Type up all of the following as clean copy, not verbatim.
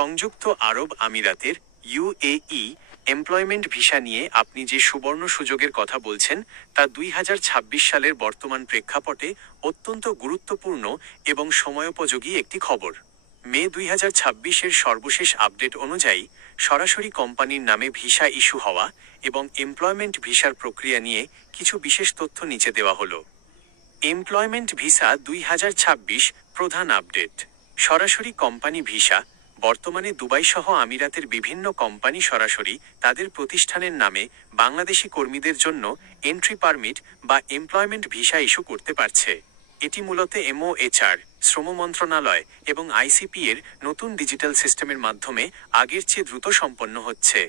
সংযুক্ত আরব আমিরাতের UAE employment visa নিয়ে আপনি যে সুবর্ণ সুযোগের কথা বলছেন তা 2026 সালের বর্তমান প্রেক্ষাপটে অত্যন্ত গুরুত্বপূর্ণ এবং সময়োপযোগী একটি খবর। মে 2026-এর সর্বশেষ আপডেট অনুযায়ী সরাসরি কোম্পানির নামে ভিসা ইস্যু হওয়া এবং এমপ্লয়মেন্ট ভিসার প্রক্রিয়া নিয়ে কিছু বিশেষ তথ্য নিচে দেওয়া হলো। এমপ্লয়মেন্ট ভিসা 2026 প্রধান আপডেট। সরাসরি কোম্পানি ভিসা। বর্তমানে দুবাই সহ আমিরাতের বিভিন্ন কোম্পানি সরাসরি তাদের প্রতিষ্ঠানের নামে বাংলাদেশি কর্মীদের জন্য এন্ট্রি পারমিট বা এমপ্লয়মেন্ট ভিসা ইস্যু করতে পারছে। এটি মূলত এমওএইচআর, শ্রম মন্ত্রণালয় এবং আইসিপি এর নতুন ডিজিটাল সিস্টেমের মাধ্যমে আগের চেয়ে দ্রুত সম্পন্ন হচ্ছে।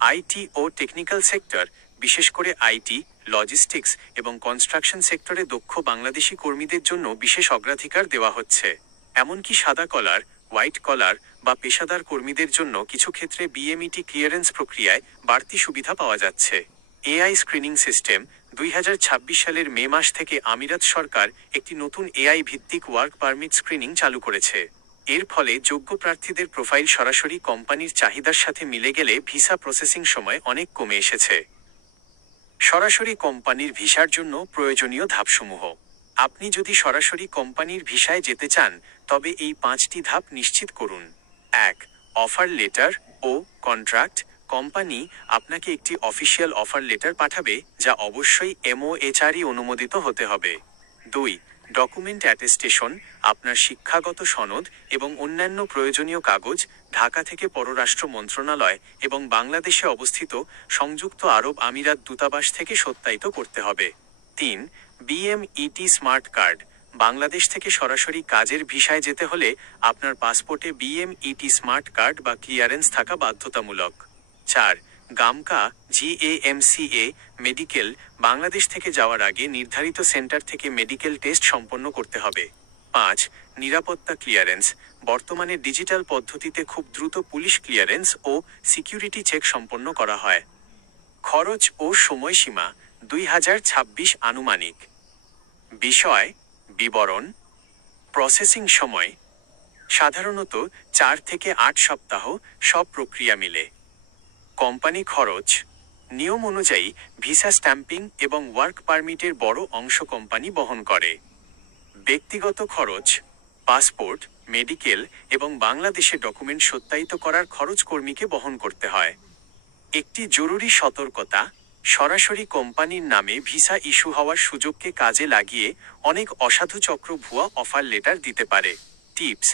আইটি ও টেকনিক্যাল সেক্টর, বিশেষ করে আইটি, লজিস্টিক্স এবং কনস্ট্রাকশন সেক্টরে দক্ষ বাংলাদেশি কর্মীদের জন্য বিশেষ অগ্রাধিকার দেওয়া হচ্ছে। এমনকি সাদা কলার, হোয়াইট কলার বা পেশাদার কর্মীদের জন্য কিছু ক্ষেত্রে বিএমইটি ক্লিয়ারেন্স প্রক্রিয়ায় বাড়তি সুবিধা পাওয়া যাচ্ছে। AI screening system. 2026 সালের মে মাস থেকে আমিরাত সরকার একটি নতুন এআই ভিত্তিক ওয়ার্ক পারমিট স্ক্রিনিং চালু করেছে। এর ফলে যোগ্য প্রার্থীদের প্রোফাইল সরাসরি কোম্পানির চাহিদার সাথে মিলে গেলে ভিসা প্রসেসিং সময় অনেক কমে এসেছে। সরাসরি কোম্পানির ভিসার জন্য প্রয়োজনীয় ধাপসমূহ। আপনি যদি সরাসরি কোম্পানির ভিসায় যেতে চান তবে এই 5টি ধাপ নিশ্চিত করুন। 1. অফার লেটার ও কন্ট্রাক্ট। কোম্পানি আপনাকে একটি অফিসিয়াল অফার লেটার পাঠাবে যা অবশ্যই এমওএইচআরই অনুমোদিত হতে হবে। 2. Document attestation. আপনার শিক্ষাগত সনদ এবং অন্যান্য প্রয়োজনীয় কাগজ ঢাকা থেকে পররাষ্ট্র মন্ত্রণালয় এবং বাংলাদেশে অবস্থিত সংযুক্ত আরব আমিরাত দূতাবাস থেকে সত্যায়িত করতে হবে। 3. BMET smart card. বাংলাদেশ থেকে সরাসরি কাজের ভিসায় যেতে হলে আপনার পাসপোর্টে বিএমইটি স্মার্ট কার্ড বা ক্লিয়ারেন্স থাকা বাধ্যতামূলক। 4. গামকা জিএমসিএ মেডিকেল। বাংলাদেশ থেকে যাওয়ার আগে নির্ধারিত সেন্টার থেকে মেডিকেল টেস্ট সম্পন্ন করতে হবে। 5. নিরাপত্তা ক্লিয়ারেন্স। বর্তমানে ডিজিটাল পদ্ধতিতে খুব দ্রুত পুলিশ ক্লিয়ারেন্স ও সিকিউরিটি চেক সম্পন্ন করা হয়। খরচ ও সময়সীমা। 2026 আনুমানিক। বিষয় বিবরণ। প্রসেসিং সময় সাধারণত 4 থেকে 8 সপ্তাহ, সব প্রক্রিয়া মিলে। কোম্পানি খরচ। নিয়ম অনুযায়ী ভিসা স্ট্যাম্পিং এবং ওয়ার্ক পারমিটের বড় অংশ কোম্পানি বহন করে। ব্যক্তিগত খরচ, পাসপোর্ট, মেডিকেল এবং বাংলাদেশে ডকুমেন্ট সত্যায়িত করার খরচ কর্মীকে বহন করতে হয়। একটি জরুরি সতর্কতা, সরাসরি কোম্পানির নামে ভিসা ইস্যু হওয়ার সুযোগকে কাজে লাগিয়ে অনেক অসাধু চক্র ভুয়া অফার লেটার দিতে পারে। টিপস: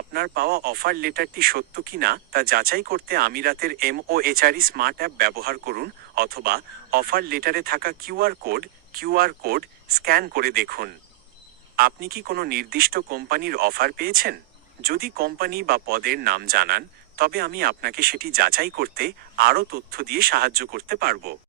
আপনার পাওয়া অফার লেটারটি সত্য কিনা তা যাচাই করতে আমিরাতের এমওএইচআরই স্মার্ট অ্যাপ ব্যবহার করুন অথবা অফার লেটারে থাকা কিউআর কোড স্ক্যান করে দেখুন। আপনি কি কোনো নির্দিষ্ট কোম্পানির অফার পেয়েছেন? যদি কোম্পানি বা পদের নাম জানান তবে আমি আপনাকে সেটি যাচাই করতে আরও তথ্য দিয়ে সাহায্য করতে পারব।